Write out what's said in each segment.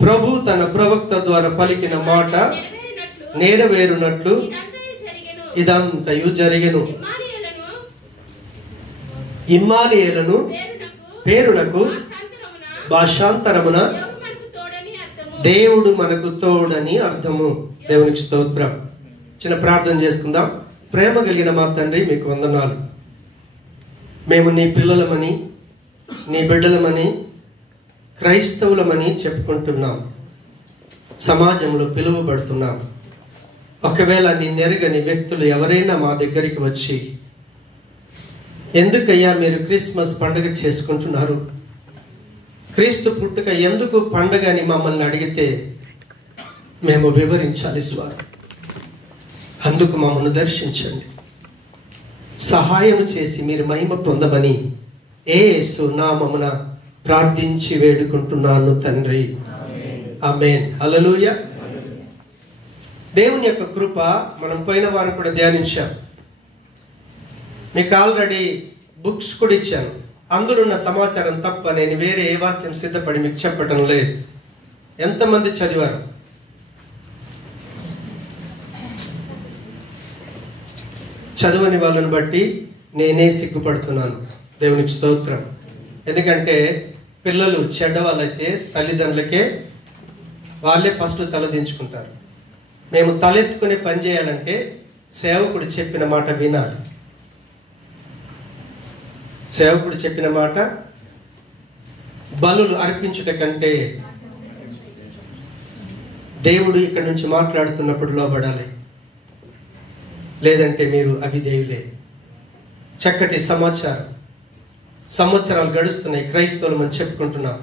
ప్రభు తన ప్రవక్త ద్వారా పలికిన మాట నెరవేరునట్లు ఇదంతయు జరిగెను. ఇమ్మానుయేలను పేరునకు భాషాంతరమున దేవుడు మనకు తోడని అర్థము. దేవునికి స్తోత్రం. చిన్న ప్రార్థన చేసుకుందాం. ప్రేమ కలిగిన మా తండ్రి, మీకు వందనాలు. మేము నీ పిల్లలమని, నీ బిడ్డలమని, క్రైస్తవులమని చెప్పుకుంటున్నాం. సమాజంలో పిలువబడుతున్నాం. ఒకవేళ నీ నెరగని వ్యక్తులు ఎవరైనా మా దగ్గరికి వచ్చి, ఎందుకయ్యా మీరు క్రిస్మస్ పండుగ చేసుకుంటున్నారు, క్రీస్తు పుట్టుక ఎందుకు పండుగ అని మమ్మల్ని అడిగితే మేము వివరించాలి స్వామి. అందుకు మమ్మల్ని దర్శించండి, సహాయం చేసి మీరు మహిమ పొందమని యేసు నామమున ప్రార్థించి వేడుకుంటున్నాను తండ్రి. ఆమేన్. హల్లెలూయా. దేవుని యొక్క కృప మనం పోయిన వారం కూడా ధ్యానించాం. మీకు ఆల్రెడీ బుక్స్ కూడా ఇచ్చాను. అందులో ఉన్న సమాచారం తప్ప నేను వేరే ఏ వాక్యం సిద్ధపడి మీకు చెప్పటం లేదు. ఎంతమంది చదివారు? చదవని వాళ్ళని బట్టి నేనే సిగ్గుపడుతున్నాను. దేవునికి స్తోత్రం. ఎందుకంటే పిల్లలు చెడ్డ వాళ్ళైతే తల్లిదండ్రులకే వాళ్ళే ఫస్ట్ తలదించుకుంటారు. మేము తలెత్తుకునే పని చేయాలంటే సేవకుడు చెప్పిన మాట వినాలి. సేవకుడు చెప్పిన మాట బలులు అర్పించుట కంటే దేవుడు ఇక్కడి నుంచి మాట్లాడుతున్నప్పుడు లోబడాలి. లేదంటే మీరు అవిధేయులే. చక్కటి సమాచారం. సంవత్సరాలు గడుస్తున్నాయి, క్రైస్తవులు మనం చెప్పుకుంటున్నాం.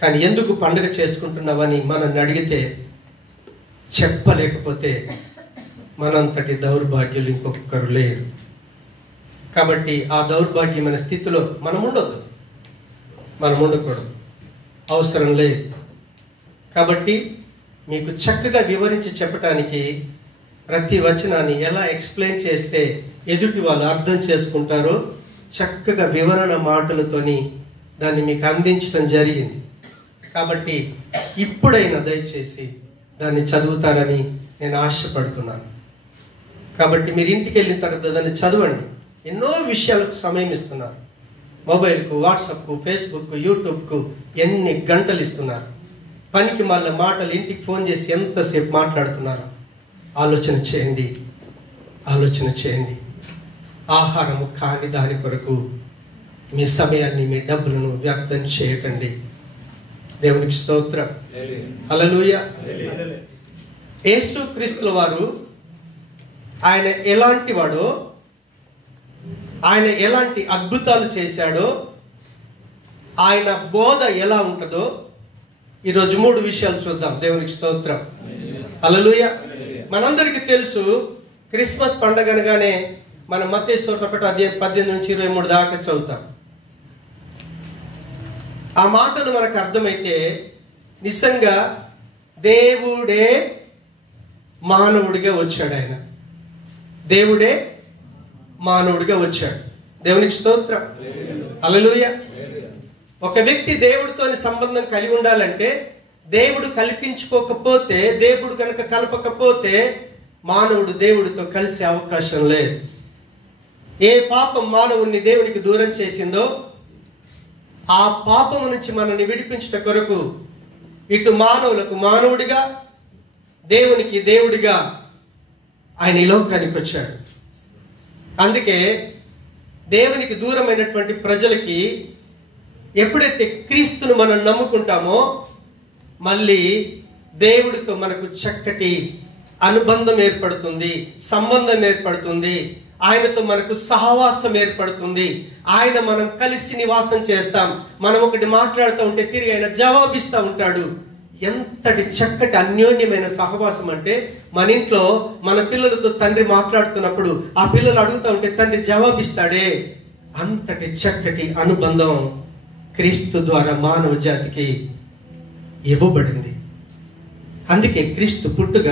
కానీ ఎందుకు పండుగ చేసుకుంటున్నావని మనల్ని అడిగితే చెప్పలేకపోతే మనంతటి దౌర్భాగ్యులు ఇంకొకరు లేరు. కాబట్టి ఆ దౌర్భాగ్యమైన స్థితిలో మనం ఉండొద్దు, మనం ఉండకూడదు, అవసరం లేదు. కాబట్టి మీకు చక్కగా వివరించి చెప్పటానికి ప్రతి వచనాన్ని ఎలా ఎక్స్ప్లెయిన్ చేస్తే ఎదుటి వాళ్ళు అర్థం చేసుకుంటారో చక్కగా వివరణ మాటలతోని దాన్ని మీకు అందించడం జరిగింది. కాబట్టి ఇప్పుడైనా దయచేసి దాన్ని చదువుతారని నేను ఆశపడుతున్నాను. కాబట్టి మీరు ఇంటికి వెళ్ళిన తర్వాత దాన్ని చదవండి. ఎన్నో విషయాలకు సమయం ఇస్తున్నారు. మొబైల్కు, వాట్సాప్కు, ఫేస్బుక్కు, యూట్యూబ్కు ఎన్ని గంటలు ఇస్తున్నారు. పనికి మళ్ళీ మాటలు ఇంటికి ఫోన్ చేసి ఎంతసేపు మాట్లాడుతున్నారు. ఆలోచన చేయండి, ఆలోచన చేయండి. ఆహారము కాని దాని కొరకు మీ సమయాన్ని, మీ డబ్బులను వ్యర్థం చేయకండి. దేవునికి స్తోత్రం. హల్లెలూయా. యేసుక్రీస్తుల వారు ఆయన ఎలాంటి వాడో, ఆయన ఎలాంటి అద్భుతాలు చేశాడో, ఆయన బోధ ఎలా ఉంటుందో ఈరోజు 3 విషయాలు చూద్దాం. దేవునికి స్తోత్రం. హల్లెలూయా. మనందరికీ తెలుసు, క్రిస్మస్ పండుగ అనగానే మనం మత్తయి సువార్త 1:18-23 దాకా చదువుతాం. ఆ మాటలు మనకు అర్థమైతే నిజంగా దేవుడే మానవుడిగా వచ్చాడు. ఆయన దేవుడే మానవుడిగా వచ్చాడు. దేవునికి స్తోత్రం. హల్లెలూయా. ఒక వ్యక్తి దేవుడితో సంబంధం కలిగి ఉండాలంటే, దేవుడు కల్పించుకోకపోతే, దేవుడు కనుక కలపకపోతే మానవుడు దేవుడితో కలిసే అవకాశం లేదు. ఏ పాపం మానవుణ్ణి దేవునికి దూరం చేసిందో ఆ పాపము నుంచి మనల్ని విడిపించుట కొరకు ఇటు మానవులకు మానవుడిగా, దేవునికి దేవుడిగా ఆయన ఈ లోకానికి వచ్చాడు. అందుకే దేవునికి దూరమైనటువంటి ప్రజలకి ఎప్పుడైతే క్రీస్తును మనం నమ్ముకుంటామో మళ్ళీ దేవుడితో మనకు చక్కటి అనుబంధం ఏర్పడుతుంది, సంబంధం ఏర్పడుతుంది, ఆయనతో మనకు సహవాసం ఏర్పడుతుంది. ఆయన మనం కలిసి నివాసం చేస్తాం. మనం ఒకటి మాట్లాడుతూ ఉంటే తిరిగి ఆయన జవాబిస్తూ ఉంటాడు. ఎంతటి చక్కటి అన్యోన్యమైన సహవాసం అంటే, మన ఇంట్లో మన పిల్లలతో తండ్రి మాట్లాడుతున్నప్పుడు ఆ పిల్లలు అడుగుతూ ఉంటే తండ్రి జవాబిస్తాడే. అంతటి చక్కటి అనుబంధం క్రీస్తు ద్వారా మానవ జాతికి ఇవ్వబడింది. అందుకే క్రీస్తు పుట్టుక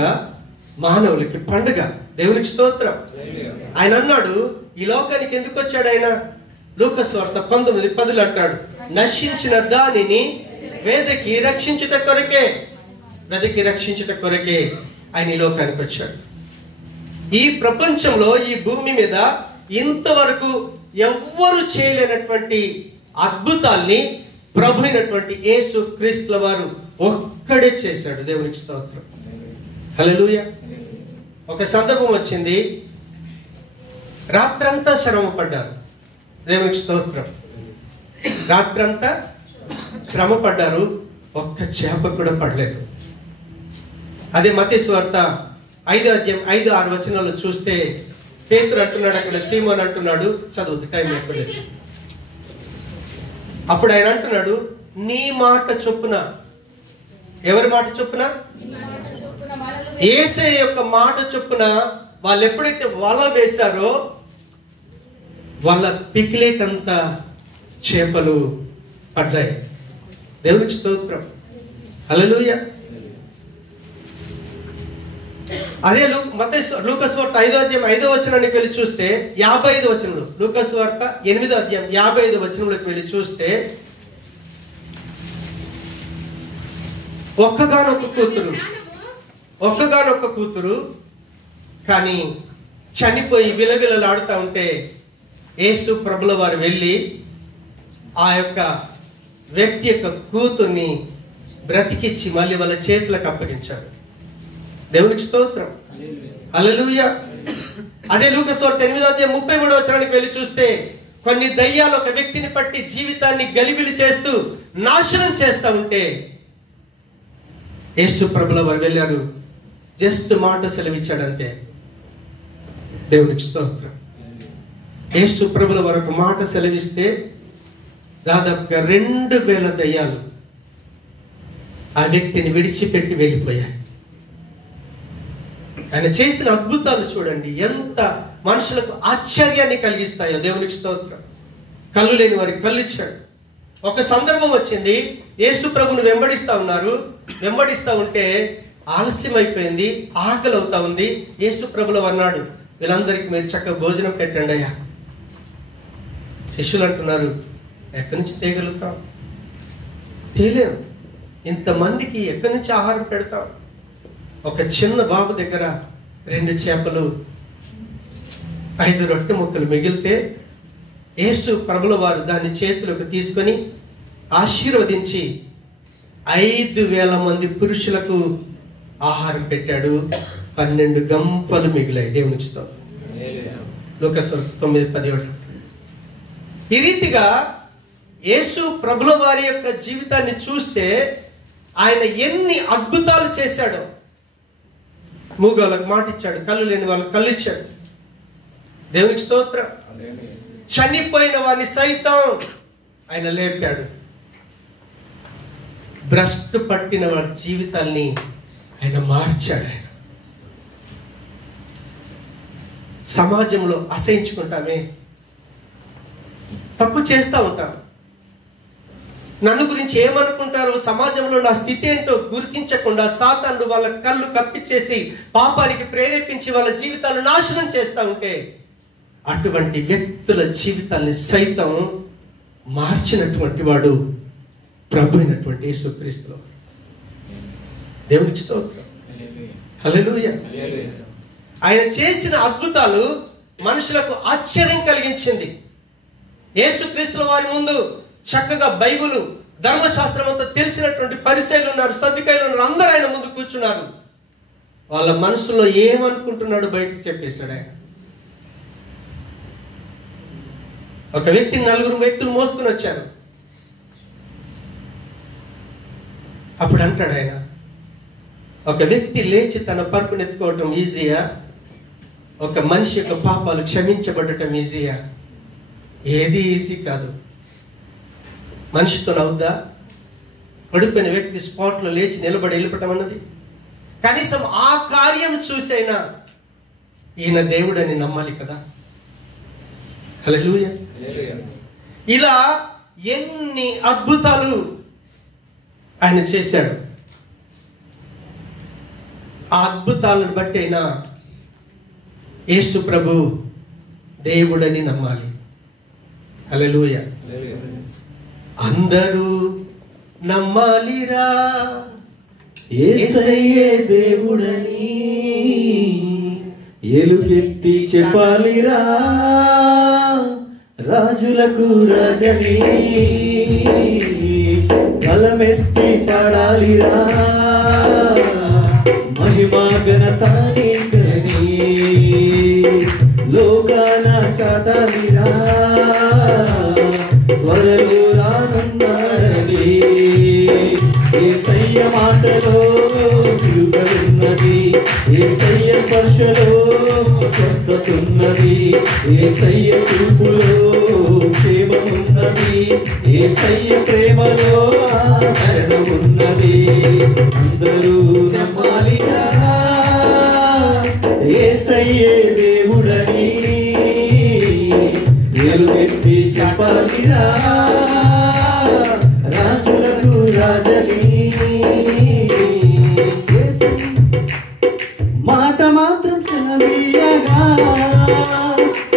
మానవులకి పండుగ. దేవునికి స్తోత్రం. ఆయన అన్నాడు, ఈ లోకానికి ఎందుకు వచ్చాడు ఆయన? లూకాసు వార్త 19:10 అంటాడు, నశించిన దానిని వెదకి రక్షించుట కొరకే ఆయన ఈ లోకానికి వచ్చాడు. ఈ ప్రపంచంలో, ఈ భూమి మీద ఇంతవరకు ఎవ్వరు చేయలేనటువంటి అద్భుతాల్ని ప్రభు అయినటువంటి యేసు క్రీస్తుల వారు ఒక్కడే చేశాడు. దేవునికి స్తోత్రం. హల్లెలూయా. ఒక సందర్భం వచ్చింది, రాత్రంతా శ్రమ పడ్డారు. దేవునికి స్తోత్రం. రాత్రంతా శ్రమ పడ్డారు, ఒక్క చేప కూడా పడలేదు. అదే మత్తయి సువార్త 5:5-6 వచనాల్లో చూస్తే పేతురు అంటున్నాడు, అక్కడ సీమోన్ అంటున్నాడు, చదువుతూ టైం అయిపోలేదు. అప్పుడు ఆయన అంటున్నాడు, నీ మాట చొప్పున. ఎవరి మాట చొప్పున? యేసయ్య యొక్క మాట చొప్పున వాళ్ళు ఎప్పుడైతే వల వేశారో వాళ్ళ పికిలేకంత చేపలు పడ్డాయి. దేవునికి స్తోత్రం. హల్లెలూయా. అదే లూకాసు వార్త 5:5 వెళ్ళి చూస్తే 55 వచనంలో, లూకాసు వార్త 8:55 వచనంలోకి వెళ్ళి చూస్తే, ఒక్కగానొక్క కూతురు కానీ చనిపోయి విలవిలలాడుతూ ఉంటే యేసు ప్రభుల వారు వెళ్ళి ఆ యొక్క వ్యక్తి యొక్క కూతుర్ని బ్రతికిచ్చి మళ్ళీ వాళ్ళ చేతులకు అప్పగించాడు. దేవునికి స్తోత్రం. హల్లెలూయా. అదే లూకాసు వార్త 8:33 వచనానికి వెళ్ళి చూస్తే, కొన్ని దయ్యాలు ఒక వ్యక్తిని పట్టి జీవితాన్ని గలిబిలి చేస్తూ నాశనం చేస్తూ ఉంటే యేసు ప్రభుల వారు వెళ్ళారు, జస్ట్ మాట సెలవిచ్చాడంతే. దేవునికి స్తోత్రం. యేసు ప్రభుల వారు ఒక మాట సెలవిస్తే దాదాపుగా 2000 దయ్యాలు ఆ వ్యక్తిని విడిచిపెట్టి వెళ్ళిపోయాయి. ఆయన చేసిన అద్భుతాలు చూడండి, ఎంత మనుషులకు ఆశ్చర్యాన్ని కలిగిస్తాయో. దేవునికి స్తోత్రం. కళ్ళు లేని వారికి కళ్ళు ఇచ్చాడు. ఒక సందర్భం వచ్చింది, యేసు ప్రభుని వెంబడిస్తా ఉంటే ఆలస్యం అయిపోయింది, ఆకలి అవుతా ఉంది. యేసు ప్రభులు అన్నాడు, వీళ్ళందరికీ మీరు చక్కగా భోజనం పెట్టండి అయ్యా. శిష్యులు అంటున్నారు, ఎక్కడి నుంచి తేగలుగుతాం? తేలేం. ఇంతమందికి ఎక్కడి నుంచి ఆహారం పెడతాం? ఒక చిన్న బాబు దగ్గర 2 చేపలు 5 రొట్టె ముక్కలు మిగిలితే యేసు ప్రభుల వారు దాన్ని చేతులకు తీసుకొని ఆశీర్వదించి 5000 మంది పురుషులకు ఆహారం పెట్టాడు. 12 గంపలు మిగిలాయి. దేవునికి స్తోత్రం. లూకాసు 9:17. ఈ రీతిగా యేసు ప్రభుల వారి యొక్క జీవితాన్ని చూస్తే ఆయన ఎన్ని అద్భుతాలు చేశాడో. మూగోళ్ళకు మాట ఇచ్చాడు, కళ్ళు లేని వాళ్ళకి కళ్ళు ఇచ్చాడు. దేవునికి స్తోత్రం. చనిపోయిన వారిని సైతం ఆయన లేపాడు. భ్రష్టు పట్టిన వారి జీవితాల్ని ఆయన మార్చాడు. ఆయన సమాజంలో అసహించుకుంటామే, తప్పు చేస్తూ ఉంటాం. నన్ను గురించి ఏమనుకుంటారో, సమాజంలో నా స్థితి ఏంటో గుర్తించకుండా సాతానుడు వాళ్ళ కళ్ళు కప్పిచేసి పాపానికి ప్రేరేపించి వాళ్ళ జీవితాలను నాశనం చేస్తూ ఉంటే అటువంటి వ్యక్తుల జీవితాన్ని సైతం మార్చినటువంటి వాడు ప్రభు అయినటువంటి యేసుక్రీస్తు. దేవునికి స్తోత్రం. హల్లెలూయా. ఆయన చేసిన అద్భుతాలు మనుషులకు ఆశ్చర్యం కలిగించింది. యేసుక్రీస్తుల వారి ముందు చక్కగా బైబిలు, ధర్మశాస్త్రం అంతా తెలిసినటువంటి పరిసయ్యులు ఉన్నారు, సద్దుకాయలు ఉన్నారు, అందరూ ఆయన ముందు కూర్చున్నారు. వాళ్ళ మనసులో ఏమనుకుంటున్నాడు బయటకు చెప్పేశాడు ఆయన. ఒక వ్యక్తిని 4 వ్యక్తులు మోసుకుని వచ్చారు. అప్పుడు అంటాడు ఆయన, ఒక వ్యక్తి లేచి తన పరుపుని ఎత్తుకోవటం ఈజీయా? ఒక మనిషి యొక్క పాపాలు క్షమించబడటం ఈజీయా? ఏది ఈజీ కాదు. మనిషితో అవుద్దా? పడిపోయిన వ్యక్తి స్పాట్లో లేచి నిలబడి వెళ్ళిపటం అన్నది కనీసం ఆ కార్యం చూసైనా ఈయన దేవుడని నమ్మాలి కదా. హల్లెలూయా. ఇలా ఎన్ని అద్భుతాలు ఆయన చేశాడు. ఆ అద్భుతాలను బట్టి అయినా యేసు ప్రభు దేవుడని నమ్మాలి. హల్లెలూయా. అందరూ నమ్మాలిరా యేసయ్యే దేవుడని, ఎలుగెత్తి చెప్పాలిరా రాజులకు రాజని, బలమెత్తి చాడాలిరా మహిమా ఘనత నీకని, లోకాన చాటాలిరా త్వరలో రానున్నారని. యేసయ్య మాటలో విలువలున్నది, యేసయ్య స్పర్శలో స్వస్థతున్నది, యేసయ్య చూపులో క్షేమమున్నది, యేసయ్య ప్రేమలో ఆదరణ ఉన్నది. అందరూ నమ్మాలిరా యేసయ్యే దేవుడని, ఎలుగెత్తి చెప్పాలిరా రాజులకు రాజని. మాట మాత్రం సెలవీయగా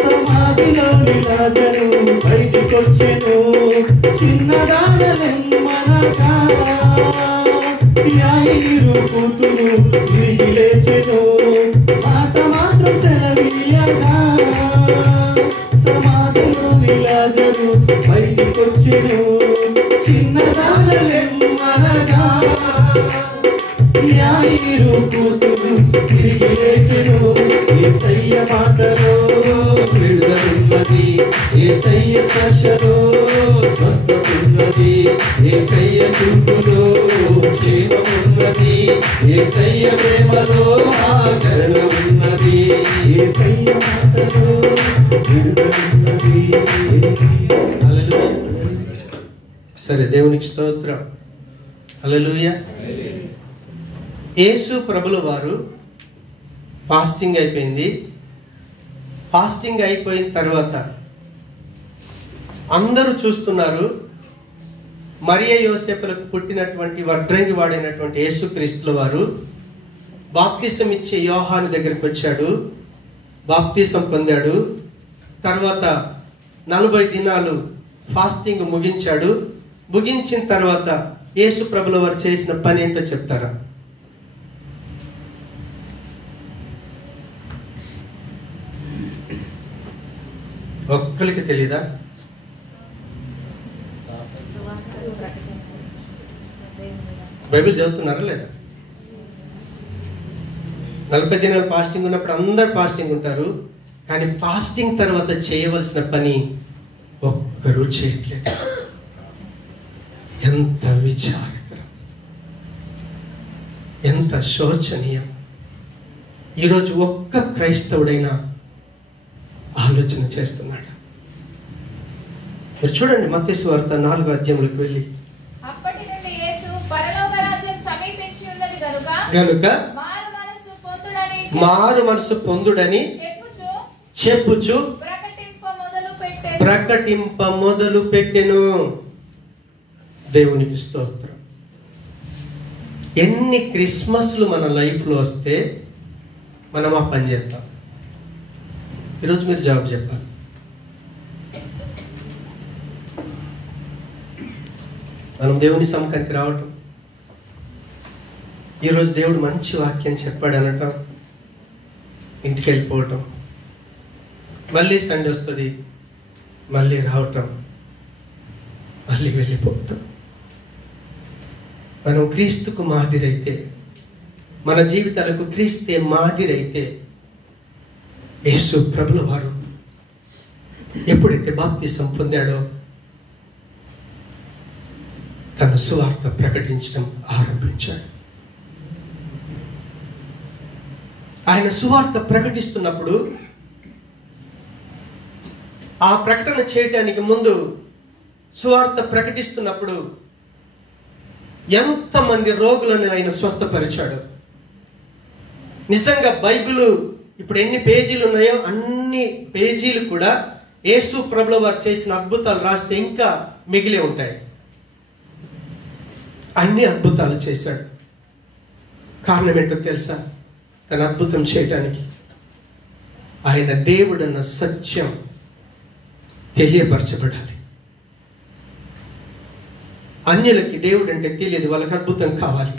సమాధిలోని రాజను బయటికొచ్చెను, చిన్నదానలెమ్మనగా యాయిరు కూతురు తిరిగి లేచెను. మాట మాత్రం సెలవీయగా సమాధిలోని రాజను బయటికొచ్చెను, చిన్నదానలెమ్మనగా యాయిరు కూతురు తిరిగి లేచెను. యేసయ్య మాటలో విడుదలున్నది, యేసయ్య స్పర్శలో స్వస్థతున్నది, యేసయ్య చూపులో క్షేమమున్నది, యేసయ్య ప్రేమలో ఆదరణ ఉన్నది. యేసయ్య మాటలో విడుదలున్నది. హల్లెలూయా. సరే, దేవునికి స్తోత్రం. హల్లెలూయా. యేసు ప్రభుల వారు ఫాస్టింగ్ అయిపోయింది. ఫాస్టింగ్ అయిపోయిన తర్వాత అందరూ చూస్తున్నారు. మరియ యోసేపులకు పుట్టినటువంటి వడ్రంగి వాడైనటువంటి యేసుక్రీస్తుల వారు బాప్తిసం ఇచ్చే యోహాను దగ్గరికి వచ్చాడు, బాప్తిసం పొందాడు. తర్వాత 40 దినాలు ఫాస్టింగ్ ముగించాడు. ముగించిన తర్వాత యేసు ప్రభుల వారు చేసిన పని ఏంటో చెప్తారా? ఒక్కరికి తెలీదా? బైబిల్ చదువుతున్నారా లేదా? 40 దినాలు ఫాస్టింగ్ ఉన్నప్పుడు అందరు ఫాస్టింగ్ ఉంటారు, కానీ ఫాస్టింగ్ తర్వాత చేయవలసిన పని ఒక్కరూ చేయట్లేదు. ఎంత విచారకరం, ఎంత శోచనీయం. ఈరోజు ఒక్క క్రైస్తవుడైనా ఆలోచన చేస్తున్నాడు. మీరు చూడండి, మత్తయి సువార్త 4వ అధ్యాయంలోకి వెళ్ళి, అప్పటి నుండి యేసు పరలోక రాజ్యం సమీపించి ఉన్నది గనుక మారు మనసు పొందుడని చెప్పుచు ప్రకటింప మొదలు పెట్టెను. దేవునికి స్తోత్రం. ఎన్ని క్రిస్మస్లు మన లైఫ్లో వస్తే మనం ఆ పని చేద్దాం. ఈరోజు మీరు జవాబు చెప్పాలి. మనం దేవుని సముఖానికి రావటం, ఈరోజు దేవుడు మంచి వాక్యం చెప్పాడు అనటం, ఇంటికి వెళ్ళిపోవటం, మళ్ళీ సండే వస్తుంది, మళ్ళీ రావటం, మళ్ళీ వెళ్ళిపోవటం. మనం క్రీస్తుకు మాదిరైతే, మన జీవితాలకు క్రీస్తే మాదిరైతే, యేసు ప్రభుల వారు ఎప్పుడైతే బాప్తిసం పొందాడో తన సువార్త ప్రకటించడం ఆరంభించాడు. ఆయన సువార్త ప్రకటిస్తున్నప్పుడు, ఆ ప్రకటన చేయటానికి ముందు, సువార్త ప్రకటిస్తున్నప్పుడు ఎంతమంది రోగులను ఆయన స్వస్థపరిచాడు. నిజంగా బైబిల్ ఇప్పుడు ఎన్ని పేజీలు ఉన్నాయో అన్ని పేజీలు కూడా యేసు ప్రభుల వారు చేసిన అద్భుతాలు రాస్తే ఇంకా మిగిలి ఉంటాయి. అన్ని అద్భుతాలు చేశాడు. కారణం ఏంటో తెలుసా? తన అద్భుతం చేయటానికి ఆయన దేవుడన్న సత్యం తెలియపరచబడాలి. అన్యులకి దేవుడు అంటే తెలియదు, వాళ్ళకి అద్భుతం కావాలి.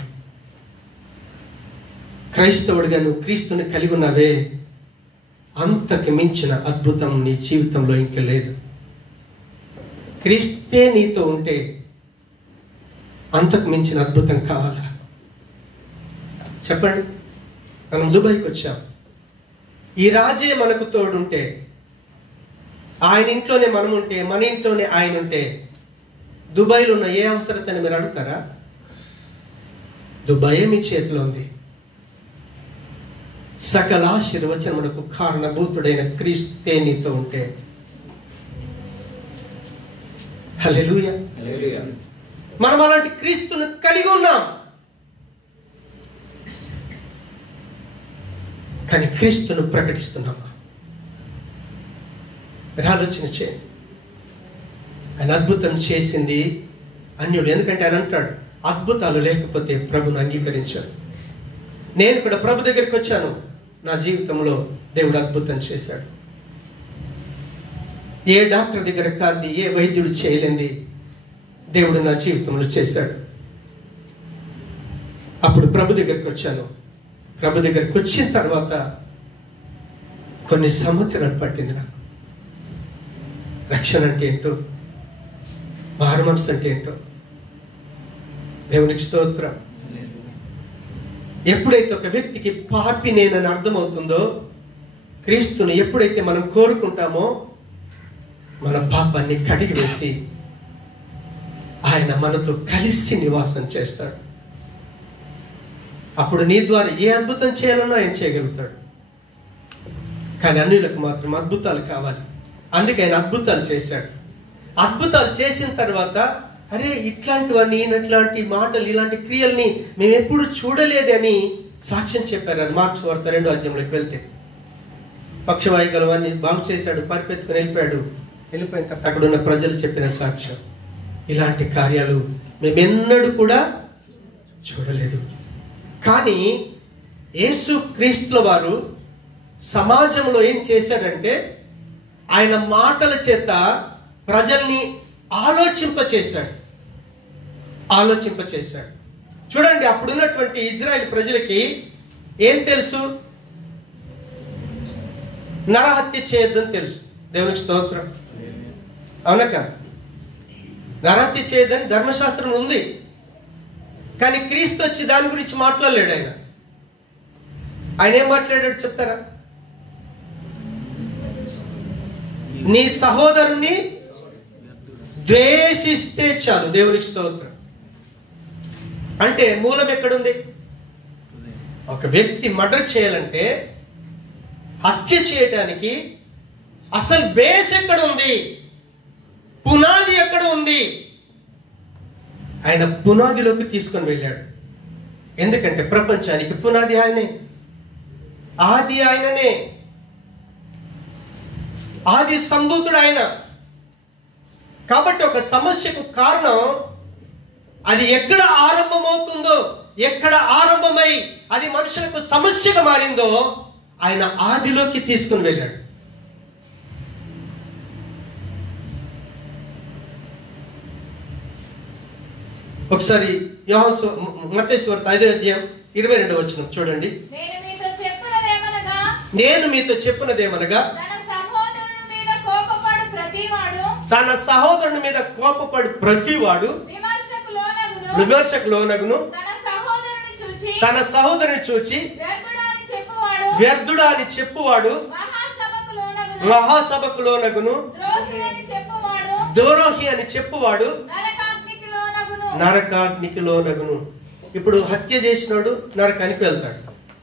క్రైస్తవుడిగా నువ్వు క్రీస్తుని కలిగి ఉన్నావే, అంతకు మించిన అద్భుతం నీ జీవితంలో ఇంక లేదు. క్రీస్తే నీతో ఉంటే అంతకు మించిన అద్భుతం కావాలా? చెప్పండి. మనం దుబాయ్కి వచ్చాం, ఈ రాజే మనకు తోడుంటే, ఆయన ఇంట్లోనే మనం ఉంటే, మన ఇంట్లోనే ఆయన ఉంటే, దుబాయ్లో ఉన్న ఏ అవసరతని మీరు అడుగుతారా? దుబాయే మీ చేతిలో ఉంది. సకల ఆశీర్వచనములకు కారణభూతుడైన క్రీస్తే నీతో ఉంటే, హల్లెలూయా. మనం అలాంటి క్రీస్తును కలిగి ఉన్నాం. కానీ క్రీస్తును ప్రకటిస్తున్నామా? మీరు ఆలోచన చేయండి. ఆయన అద్భుతం చేసింది అన్యులు. ఎందుకంటే ఆయన అంటాడు, అద్భుతాలు లేకపోతే ప్రభుని అంగీకరించాను. నేను కూడా ప్రభు దగ్గరికి వచ్చాను, నా జీవితంలో దేవుడు అద్భుతం చేశాడు. ఏ డాక్టర్ దగ్గర కాదు, ఏ వైద్యుడు చేయలేంది దేవుడు నా జీవితంలో చేశాడు. అప్పుడు ప్రభు దగ్గరికి వచ్చాను. ప్రభు దగ్గరికి వచ్చిన తర్వాత కొన్ని సంవత్సరాలు పట్టింది నాకు. రక్షణ అంటే ఏంటో, మారు మనసు అంటే ఏంటో, దేవునికి స్తోత్రం. ఎప్పుడైతే ఒక వ్యక్తికి పాపి నేనని అర్థమవుతుందో, క్రీస్తుని ఎప్పుడైతే మనం కోరుకుంటామో, మన పాపాన్ని కడిగి వేసి ఆయన మనతో కలిసి నివాసం చేస్తాడు. అప్పుడు నీ ద్వారా ఏ అద్భుతం చేయాలన్నా ఆయన చేయగలుగుతాడు. కానీ అన్యులకు మాత్రం అద్భుతాలు కావాలి. అందుకే ఆయన అద్భుతాలు చేశాడు. అద్భుతాలు చేసిన తర్వాత, అరే ఇట్లాంటివన్నీ, ఇట్లాంటి మాటలు, ఇలాంటి క్రియల్ని మేము ఎప్పుడు చూడలేదని సాక్ష్యం చెప్పారు. అది మార్క్స్ వార్త 2వ అధ్యాయంలోకి వెళ్తే, పక్షవాయుగలవన్నీ బాగు చేశాడు, పరిపెత్తుకుని వెళ్ళిపోయిన తర్వాత అక్కడ ఉన్న ప్రజలు చెప్పిన సాక్ష్యం, ఇలాంటి కార్యాలు మేమెన్నడూ కూడా చూడలేదు. కానీ యేసు క్రీస్తుల వారు సమాజంలో ఏం చేశాడంటే, ఆయన మాటల చేత ప్రజల్ని ఆలోచింపచేశాడు. చూడండి, అప్పుడున్నటువంటి ఇజ్రాయెల్ ప్రజలకి ఏం తెలుసు? నరహత్య చేయొద్దని తెలుసు. దేవునికి స్తోత్రం. అవునా కదా? నరహత్య చేయొద్దని ధర్మశాస్త్రం ఉంది. కానీ క్రీస్తు వచ్చి దాని గురించి మాట్లాడలేడు. ఆయన ఏం మాట్లాడాడు చెప్తారా? నీ సహోదరుని ద్వేషిస్తే చాలు. దేవునికి స్తోత్రం. అంటే మూలం ఎక్కడుంది? ఒక వ్యక్తి మర్డర్ చేయాలంటే, హత్య చేయటానికి అసలు బేస్ ఎక్కడ ఉంది? పునాది ఎక్కడ ఉంది? ఆయన పునాదిలోకి తీసుకొని వెళ్ళాడు. ఎందుకంటే ప్రపంచానికి పునాది ఆయనే, ఆది ఆయననే, ఆది సంభూతుడు ఆయన. కాబట్టి ఒక సమస్యకు కారణం అది ఎక్కడ ఆరంభమవుతుందో, ఎక్కడ ఆరంభమై అది మనుషులకు సమస్యగా మారిందో ఆయన ఆదిలోకి తీసుకుని వెళ్ళాడు. ఒకసారి మత్తయి సువార్త 5వ అధ్యాయం 22వ వచనం చూడండి. నేను మీతో చెప్పినదేమనగా, తన సహోదరుని మీద కోపపడు ప్రతివాడు విమర్శకు లోనగును, తన సహోదరుని చూచి వ్యర్థుడా అని చెప్పువాడు మహాసభకు లోనగును, ద్రోహి అని చెప్పువాడు నరకాగ్నికి లోనగును. ఇప్పుడు హత్య చేసినాడు నరకానికి వెళ్తాడు,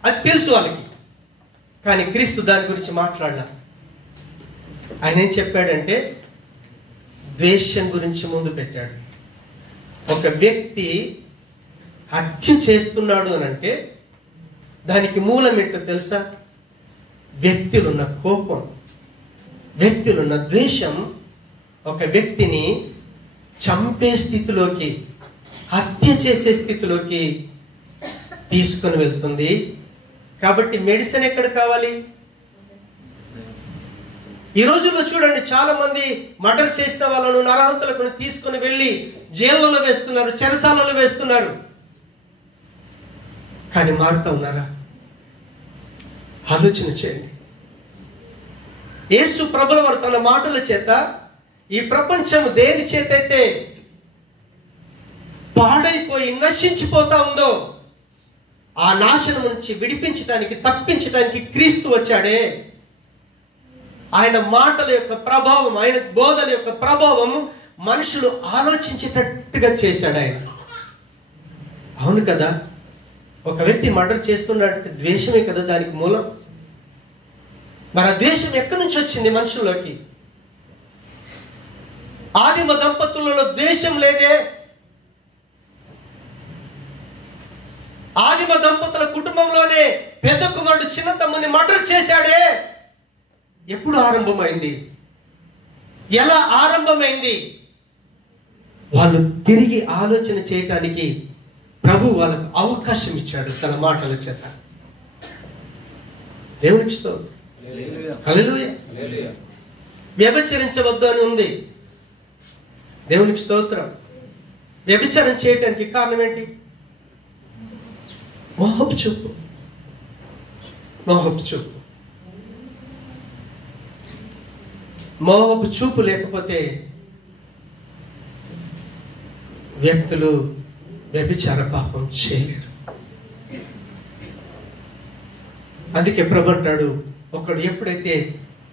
అది తెలుసు వాళ్ళకి. కానీ క్రీస్తు దాని గురించి మాట్లాడలా. ఆయన ఏం చెప్పాడంటే, ద్వేషం గురించి ముందు పెట్టాడు. ఒక వ్యక్తి హత్య చేస్తున్నాడు అని అంటే దానికి మూలం ఏంటో తెలుసా? వ్యక్తులున్న కోపం, వ్యక్తులున్న ద్వేషం ఒక వ్యక్తిని చంపే స్థితిలోకి, హత్య చేసే స్థితిలోకి తీసుకొని వెళ్తుంది. కాబట్టి మెడిసిన్ ఎక్కడ కావాలి? ఈ రోజుల్లో చూడండి, చాలా మంది మర్డర్ చేసిన వాళ్ళను నరహంతలకు తీసుకుని వెళ్ళి జైళ్ళలో వేస్తున్నారు, చెరసాలలో వేస్తున్నారు. కానీ మారుతా ఉన్నారా? ఆలోచన చేయండి. యేసు ప్రభుల వారు తన మాటల చేత ఈ ప్రపంచం దేని చేతైతే పాడైపోయి నశించిపోతా ఉందో ఆ నాశనం నుంచి విడిపించడానికి, తప్పించడానికి క్రీస్తు వచ్చాడే. ఆయన మాటల యొక్క ప్రభావం, ఆయన బోధన యొక్క ప్రభావం మనుషులు ఆలోచించేటట్టుగా చేశాడు ఆయన. అవును కదా, ఒక వ్యక్తి మర్డర్ చేస్తున్నాడంటే ద్వేషమే కదా దానికి మూలం. మరి ఆ ద్వేషం ఎక్కడి నుంచి వచ్చింది మనుషుల్లోకి? ఆదిమ దంపతులలో ద్వేషం లేదే. ఆదిమ దంపతుల కుటుంబంలోనే పెద్ద కుమారుడు చిన్న తమ్ముని మర్డర్ చేశాడే. ఎప్పుడు ఆరంభమైంది? ఎలా ఆరంభమైంది? వాళ్ళు తిరిగి ఆలోచన చేయటానికి ప్రభు వాళ్ళకు అవకాశం ఇచ్చాడు తన మాటల చేత. దేవునికి స్తోత్రం. హల్లెలూయా. వ్యభిచరించవద్దు అని ఉంది. దేవునికి స్తోత్రం. వ్యభిచారం చేయటానికి కారణం ఏంటి? మోహపు చూపు. మోహపు చూపు. మోహపు చూపు లేకపోతే వ్యక్తులు వ్యభిచార పాపం చేయలేరు. అందుకే ప్రభు అంటాడు, ఒకడు ఎప్పుడైతే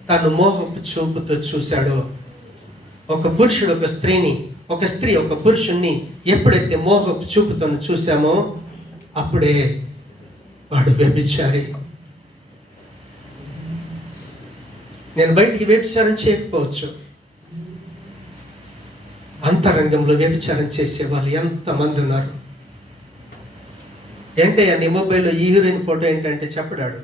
తను మోహపు చూపుతో చూశాడో, ఒక పురుషుడు ఒక స్త్రీని, ఒక స్త్రీ ఒక పురుషుణ్ణి ఎప్పుడైతే మోహపు చూపుతో చూశామో అప్పుడే వాడు వ్యభిచారి. నేను బయటికి వ్యభిచారం చేయకపోవచ్చు, అంతరంగంలో వ్యభిచారం చేసే వాళ్ళు ఎంతమంది ఉన్నారు. ఏంటయ్యా నీ మొబైల్లో ఈ హీరోయిన్ ఫోటో ఏంటంటే చెప్పడాడు.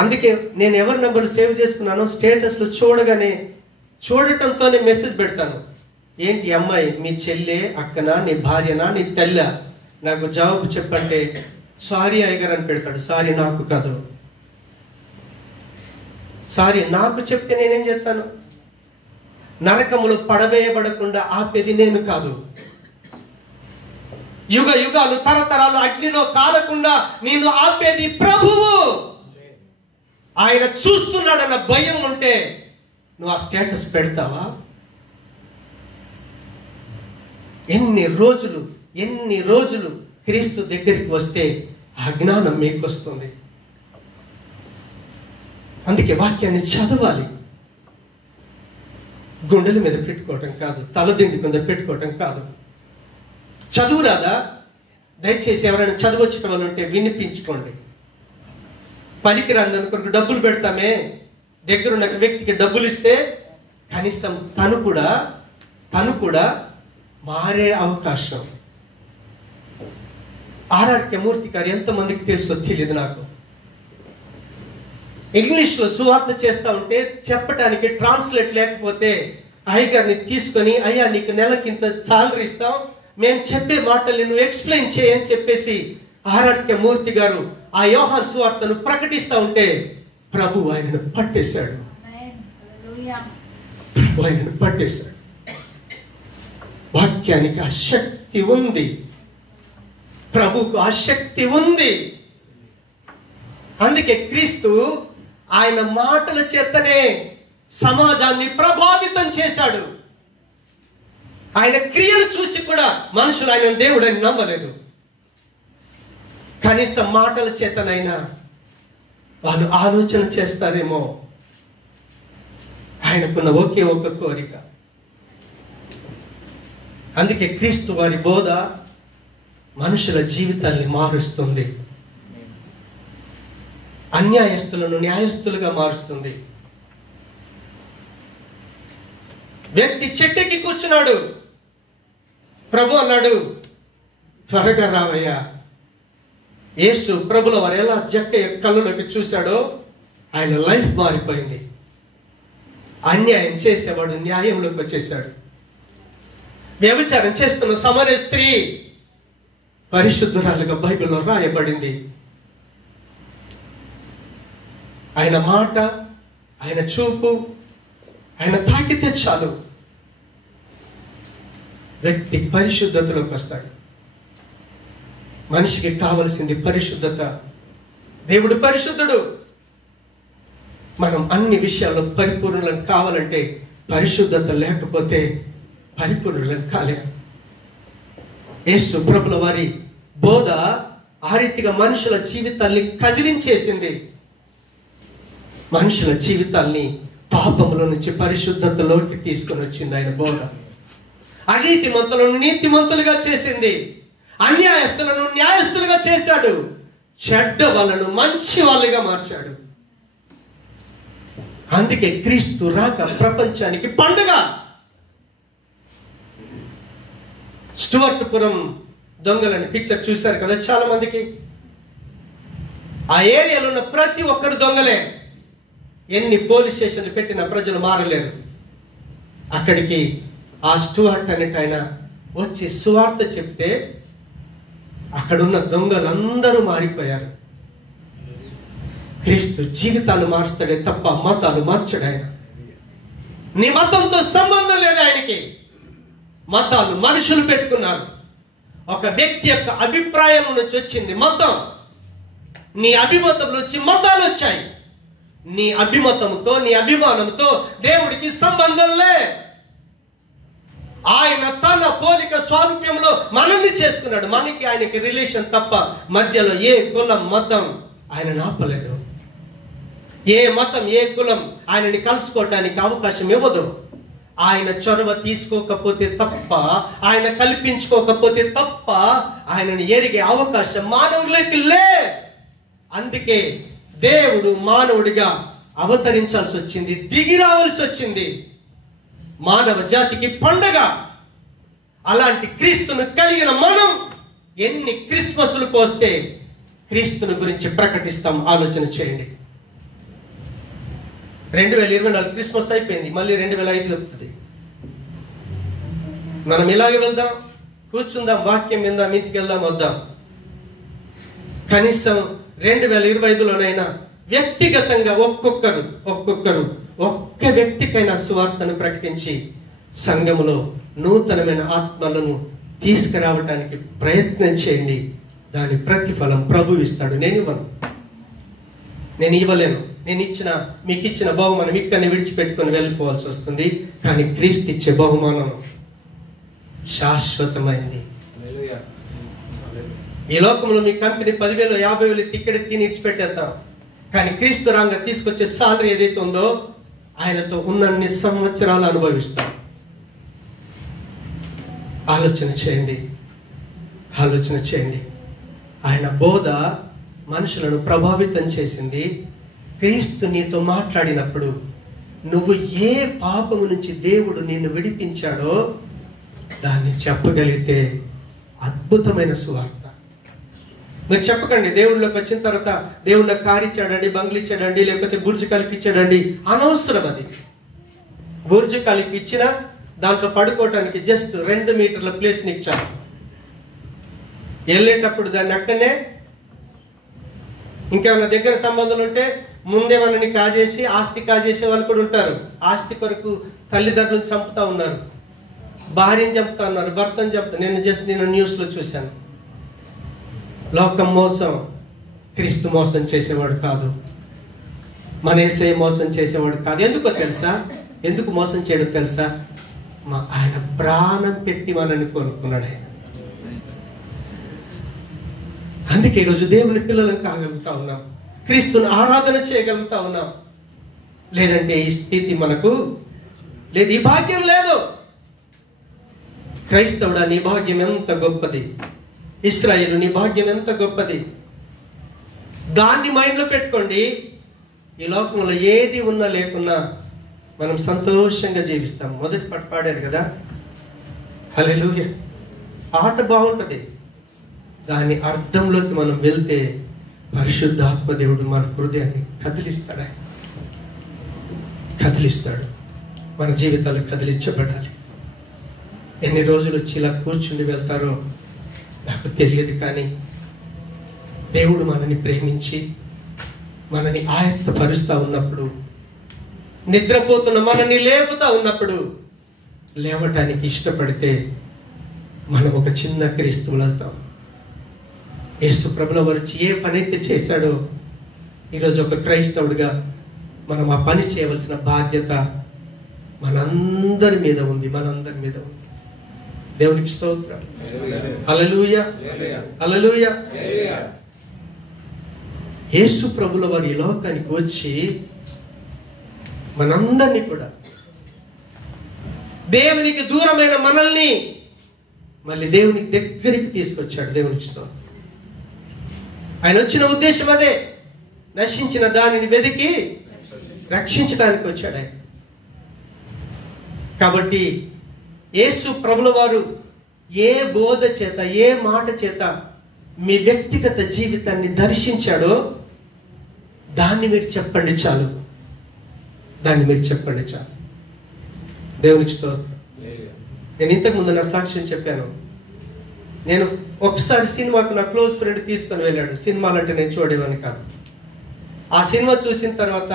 అందుకే నేను ఎవరి నెంబర్ సేవ్ చేసుకున్నానో స్టేటస్లో చూడటంతోనే మెసేజ్ పెడతాను. ఏంటి అమ్మాయి, మీ చెల్లె, అక్కనా, నీ భార్యనా, నీ తెల్ల? నాకు జవాబు చెప్పంటే సారీ అయ్యగారు అని పెడతాడు. సారీ నాకు కాదు. సారీ నాకు చెప్తే నేనేం చేస్తాను? నరకములు పడవేయబడకుండా ఆపేది నేను కాదు. యుగ యుగాలు తరతరాలు అగ్నిలో కాలకుండా నేను ఆపేది ప్రభువు. ఆయన చూస్తున్నాడన్న భయం ఉంటే నువ్వు ఆ స్టేటస్ పెడతావా? ఎన్ని రోజులు క్రీస్తు దగ్గరికి వస్తే ఆ జ్ఞానం మీకు వస్తుంది. అందుకే వాక్యాన్ని చదవాలి. గుండెల మీద పెట్టుకోవటం కాదు, తలదిండి కింద పెట్టుకోవటం కాదు. చదువు రాదా? దయచేసి ఎవరైనా చదువచ్చిన వాళ్ళు ఉంటే వినిపించుకోండి. పనికిరాందని కొరకు డబ్బులు పెడతామే, దగ్గరున్న వ్యక్తికి డబ్బులు ఇస్తే కనీసం తను కూడా మారే అవకాశం. ఆర్ఆర్కే మూర్తి గారు ఎంతమందికి తెలుసో తెలియదు నాకు. ఇంగ్లీష్లో సువార్త చేస్తా ఉంటే చెప్పడానికి ట్రాన్స్లేట్ లేకపోతే అయ్యగారిని తీసుకొని, అయ్యా నీకు నెలకింత సాలరీ ఇస్తాం, మేము చెప్పే మాటల్ని నువ్వు ఎక్స్ప్లెయిన్ చేయని చెప్పేసి ఆర్ఆర్కే మూర్తి గారు ఆ యోహాను సువార్తను ప్రకటిస్తా ఉంటే ప్రభు ఆయనను పట్టేశాడు. వాక్యానికి ఆ శక్తి ఉంది, ప్రభుకు ఆ శక్తి ఉంది. అందుకే క్రీస్తు ఆయన మాటల చేతనే సమాజాన్ని ప్రభావితం చేశాడు. ఆయన క్రియలు చూసి కూడా మనుషులు ఆయన దేవుడని నమ్మలేదు. కనీసం మాటల చేతనైనా వాళ్ళు ఆలోచన చేస్తారేమో. ఆయనకున్న ఒకే ఒక కోరిక. అందుకే క్రీస్తు వారి బోధ మనుషుల జీవితాల్ని మారుస్తుంది, అన్యాయస్తులను న్యాయస్తులుగా మారుస్తుంది. వ్యక్తి చెట్టెక్కి కూర్చున్నాడు, ప్రభు అన్నాడు త్వరగా రావయ్యా. యేసు ప్రభుల వారు ఎలా జక్కయ్య కళ్ళలోకి చూశాడో ఆయన లైఫ్ మారిపోయింది. అన్యాయం చేసేవాడు న్యాయంలోకి వచ్చేసాడు. వ్యభిచారం చేస్తున్న సమరయ స్త్రీ పరిశుద్ధురాలుగా బైబిల్లో రాయబడింది. ఆయన మాట, ఆయన చూపు, ఆయన తాకితే చాలు వ్యక్తి పరిశుద్ధతలోకి వస్తాడు. మనిషికి కావలసింది పరిశుద్ధత. దేవుడు పరిశుద్ధుడు. మనం అన్ని విషయాల్లో పరిపూర్ణులను కావాలంటే పరిశుద్ధత లేకపోతే పరిపూర్ణులను కాలేం. యేసు ప్రభుల వారి బోధ ఆ రీతిగా మనుషుల జీవితాల్ని కదిలించేసింది. మనుషుల జీవితాల్ని పాపములో నుంచి పరిశుద్ధతలోకి తీసుకొని వచ్చింది ఆయన బోధ. అనీతిమంతులను నీతిమంతులుగా చేసింది. అన్యాయస్తులను న్యాయస్తులుగా చేశాడు. చెడ్డ వాళ్ళను మంచి వాళ్ళుగా మార్చాడు. అందుకే క్రీస్తు రాక ప్రపంచానికి పండుగ. స్టువర్ట్పురం దొంగలని పిక్చర్ చూశారు కదా చాలా మందికి. ఆ ఏరియాలో ఉన్న ప్రతి ఒక్కరు దొంగలే. ఎన్ని పోలీస్ స్టేషన్లు పెట్టినా ప్రజలు మారలేరు. అక్కడికి ఆ స్టువర్ట్ అనేట ఆయన వచ్చి సువార్త చెప్తే అక్కడున్న దొంగలందరూ మారిపోయారు. క్రీస్తు జీవితాలు మారుస్తాడే తప్ప మతాలు మార్చడు ఆయన. నీ మతంతో సంబంధం లేదు ఆయనకి. మతాలు మనుషులు పెట్టుకున్నారు. ఒక వ్యక్తి యొక్క అభిప్రాయం నుంచి వచ్చింది మతం. నీ అభిమతం నుంచి మతాలు వచ్చాయి. నీ అభిమతంతో నీ అభిమానంతో దేవుడికి సంబంధం లే. ఆయన తన పోలిక స్వారూప్యంలో మనల్ని చేసుకున్నాడు. మనకి ఆయనకి రిలేషన్ తప్ప మధ్యలో ఏ కులం మతం ఆయన ఆపలేదు. ఏ మతం ఏ కులం ఆయనని కలుసుకోవటానికి అవకాశం ఇవ్వదు. ఆయన చొరవ తీసుకోకపోతే తప్ప, ఆయన కల్పించుకోకపోతే తప్ప ఆయనని ఎరిగే అవకాశం మానవులకి లే. అందుకే దేవుడు మానవుడిగా అవతరించాల్సి వచ్చింది, దిగి రావాల్సి వచ్చింది. మానవ జాతికి పండగ. అలాంటి క్రీస్తును కలిగిన మనం ఎన్ని క్రిస్మస్లు పోస్తే క్రీస్తుని గురించి ప్రకటిస్తాం ఆలోచన చేయండి. 2024 క్రిస్మస్ అయిపోయింది, మళ్ళీ 2005 వస్తుంది. మనం ఇలాగే వెళ్దాం, కూర్చుందాం, వాక్యం విందాం, ఇంటికి వెళ్దాం, వద్దాం. కనీసం 2025లోనైనా వ్యక్తిగతంగా ఒక్కొక్కరు ఒక్క వ్యక్తికైనా సువార్తను ప్రకటించి సంఘములో నూతనమైన ఆత్మలను తీసుకురావడానికి ప్రయత్నం చేయండి. దాని ప్రతిఫలం ప్రభు ఇస్తాడు. నేను ఇవ్వలేను. మీకు ఇచ్చిన బహుమానం ఇక్కడిని విడిచిపెట్టుకొని వెళ్ళిపోవాల్సి వస్తుంది. కానీ క్రీస్తు ఇచ్చే బహుమానం శాశ్వతమైంది. ఈ లోకంలో మీ కంపెనీ 10,000 50,000 తిక్కడి తిని ఇడిచిపెట్టేద్దాం. కానీ క్రీస్తు రాంగా తీసుకొచ్చే సాలరీ ఏదైతే ఉందో ఆయనతో ఉన్నన్ని సంవత్సరాలు అనుభవిస్తాం. ఆలోచన చేయండి. ఆయన బోధ మనుషులను ప్రభావితం చేసింది. క్రీస్తు నీతో మాట్లాడినప్పుడు నువ్వు ఏ పాపము నుంచి దేవుడు నిన్ను విడిపించాడో దాన్ని చెప్పగలిగితే అద్భుతమైన సువార్త. మీరు చెప్పకండి దేవుళ్ళలోకి వచ్చిన తర్వాత దేవుడు నాకు కారు ఇచ్చాడండి, బంగ్లు ఇచ్చాడండి, లేకపోతే బుర్జు కలిపి ఇచ్చాడండి. అనవసరం. అది బుర్జు కలిపి ఇచ్చినా దాంట్లో పడుకోవటానికి జస్ట్ 2 మీటర్ల ప్లేస్ ఇచ్చాను. వెళ్ళేటప్పుడు దాన్ని అక్కడనే ఇంకేమైనా దగ్గర సంబంధాలు ఉంటే ముందేమన్నా కాజేసి ఆస్తి కాజేసే వాళ్ళు కూడా ఉంటారు. ఆస్తి కొరకు తల్లిదండ్రులను చంపుతా ఉన్నారు, భార్యను చంపుతా ఉన్నారు, భర్తను చంపుతా. నేను న్యూస్లో చూశాను. లోకం మోసం, క్రీస్తు మోసం చేసేవాడు కాదు. మన యేసయ్య మోసం చేసేవాడు కాదు. ఎందుకో తెలుసా? ఎందుకు మోసం చేయడం తెలుసా? ఆయన ప్రాణం పెట్టి మనల్ని కోరుకున్నాడు ఆయన. అందుకే ఈరోజు దేవుని పిల్లలను కాగలుగుతా ఉన్నాం, క్రీస్తును ఆరాధన చేయగలుగుతా ఉన్నాం. లేదంటే ఈ స్థితి మనకు లేదు, ఈ భాగ్యం లేదు. క్రైస్తవుడా, నీ భాగ్యం ఎంత గొప్పది. ఇశ్రాయేలు, నీ భాగ్యం ఎంత గొప్పది. దాన్ని మైండ్లో పెట్టుకోండి. ఈ లోకంలో ఏది ఉన్నా లేకున్నా మనం సంతోషంగా జీవిస్తాం. మొదటి పాట పాడారు కదా, హల్లెలూయా. పాట బాగుంటది. దాని అర్థంలోకి మనం వెళ్తే పరిశుద్ధాత్మ దేవుడు మన హృదయాన్ని కదిలిస్తాడు. మన జీవితాలు కదిలించబడాలి. ఎన్ని రోజులు వచ్చి ఇలా కూర్చుని వెళ్తారో నాకు తెలియదు. కానీ దేవుడు మనని ప్రేమించి మనని ఆయత్తపరుస్తూ ఉన్నప్పుడు నిద్రపోతున్న మనల్ని లేపుతా ఉన్నప్పుడు లేవటానికి ఇష్టపడితే మనం ఒక చిన్న క్రీస్తువులు అవుతాం. యేసు ప్రభుల వారు ఏ పని అయితే చేశాడో ఈరోజు ఒక క్రైస్తవుడిగా మనం ఆ పని చేయవలసిన బాధ్యత మనందరి మీద ఉంది. దేవునికి స్తోత్రం. హల్లెలూయా, హల్లెలూయా. యేసు ప్రభుల వారు ఈ లోకానికి వచ్చి మనందరినీ కూడా, దేవునికి దూరమైన మనల్ని మళ్ళీ దేవునికి దగ్గరికి తీసుకొచ్చాడు. దేవునికి స్తోత్రం. ఆయన వచ్చిన ఉద్దేశం అదే, నశించిన దానిని వెతికి రక్షించడానికి వచ్చాడు ఆయన. కాబట్టి యేసు ప్రభుల వారు ఏ బోధ చేత, ఏ మాట చేత మీ వ్యక్తిగత జీవితాన్ని దర్శించాడో దాన్ని మీరు చెప్పండి చాలు. దేవునికి స్తోత్రం. నేను ఇంతకుముందు నా సాక్ష్యం చెప్పాను. నేను ఒకసారి సినిమాకు నా క్లోజ్ ఫ్రెండ్ తీసుకొని వెళ్ళాడు. సినిమాలంటే నేను చూడేవాని కాదు. ఆ సినిమా చూసిన తర్వాత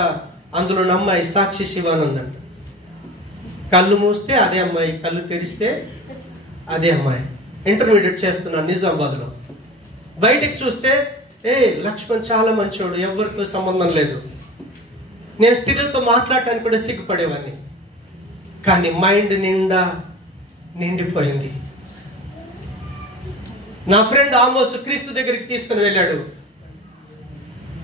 అందులో నా అమ్మాయి సాక్షి శివానంద్ అంట. కళ్ళు మూస్తే అదే అమ్మాయి, కళ్ళు తెరిస్తే అదే అమ్మాయి. ఇంటర్మీడియట్ చేస్తున్నాను నిజామాబాద్లో. బయటికి చూస్తే లక్ష్మణ్ చాలా మంచోడు, ఎవరితో సంబంధం లేదు. నేను స్త్రీలతో మాట్లాడటానికి కూడా సిగ్గుపడేవాడిని. కానీ మైండ్ నిండా నిండిపోయింది. నా ఫ్రెండ్ ఆమోస్ క్రీస్తు దగ్గరికి తీసుకుని వెళ్ళాడు.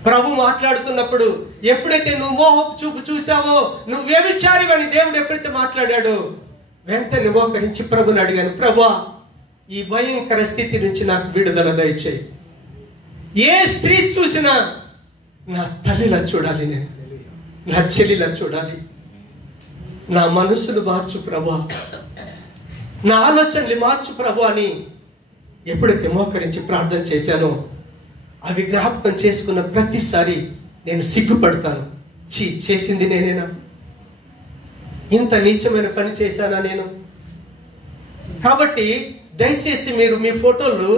ప్రభు మాట్లాడుతున్నప్పుడు ఎప్పుడైతే నువ్వు మోహపు చూపు చూసావో, నువ్వు వ్యభిచారివని దేవుడు ఎప్పుడైతే మాట్లాడాడో వెంటనే మోకరించి ప్రభుని అడిగాను, ప్రభువా ఈ భయంకర స్థితి నుంచి నాకు విడుదల దయచేయి. ఏ స్త్రీ చూసినా నా తల్లిలా చూడాలి, నేను నా చెల్లిలా చూడాలి. నా మనసును మార్చు ప్రభువా, నా ఆలోచనలు మార్చు ప్రభు అని ఎప్పుడైతే మోకరించి ప్రార్థన చేశానో అవి జ్ఞాపకం చేసుకున్న ప్రతిసారి నేను సిగ్గుపడతాను. చేసింది నేనేనా? ఇంత నీచమైన పని చేశానా నేను? కాబట్టి దయచేసి మీరు మీ ఫోటోలు,